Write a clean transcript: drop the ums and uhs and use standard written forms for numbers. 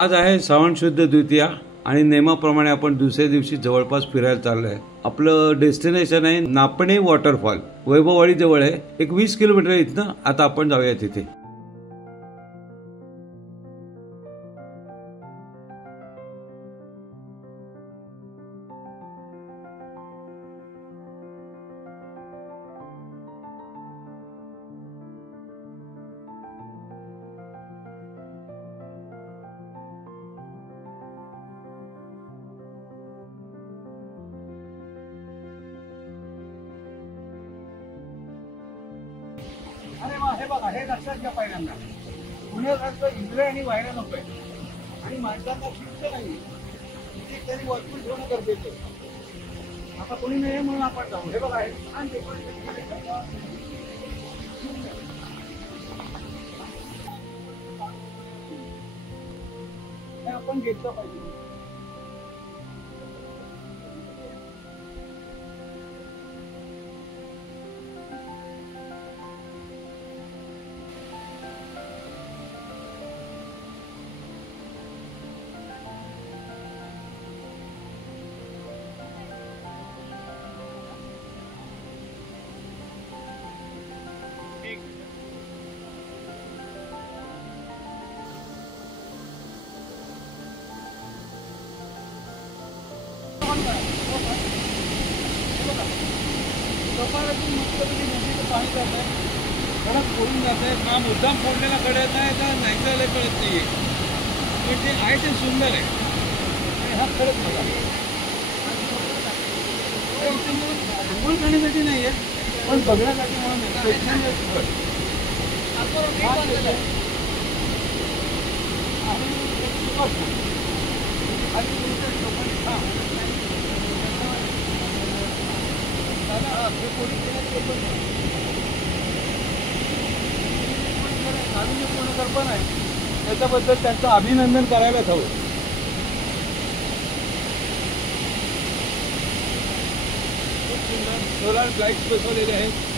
आज आहे श्रावण शुद्ध द्वितीया आणि नेमाप्रमाणे आपण दुसऱ्या दिवशी जवळपास फिरायला चाललोय। आपलं डेस्टिनेशन आहे नापणे वॉटरफॉल, वैभववाडी जवळ आहे। एक 20 किलोमीटर इथनं आता आपण जाऊया तिथे। अरे वा, हे बघा, हे लक्षात घ्या पहिल्यांदा पुण्यासारखं इंद्र आणि व्हायला नकोय आणि माणसांना शिस्त नाही तरी वस्तू ठेवणं गरजेचं आहे। आता कोणी नाही म्हणून आपण जाऊ। हे बघा, हे छान हे आपण घेतलं पाहिजे। कपाळातून मस्तपैकी नदीचं पाणी जात आहे, खडक फोडून जात आहे। हा मुद्दाम फोडलेला कळत नाही का नाहीचायला कळत नाहीये, पण जे आहे ते सुंदर आहे आणि हा खडक बघा। आंघोळ करण्यासाठी नाही आहे पण बघण्यासाठी म्हणून प्रेक्षणीय स्थळ नाविन्यपूर्ण आहे, त्याच्याबद्दल त्यांचं अभिनंदन करायलाच हवं। खूप सुंदर सोलार लाईट्स बसवलेले आहेत।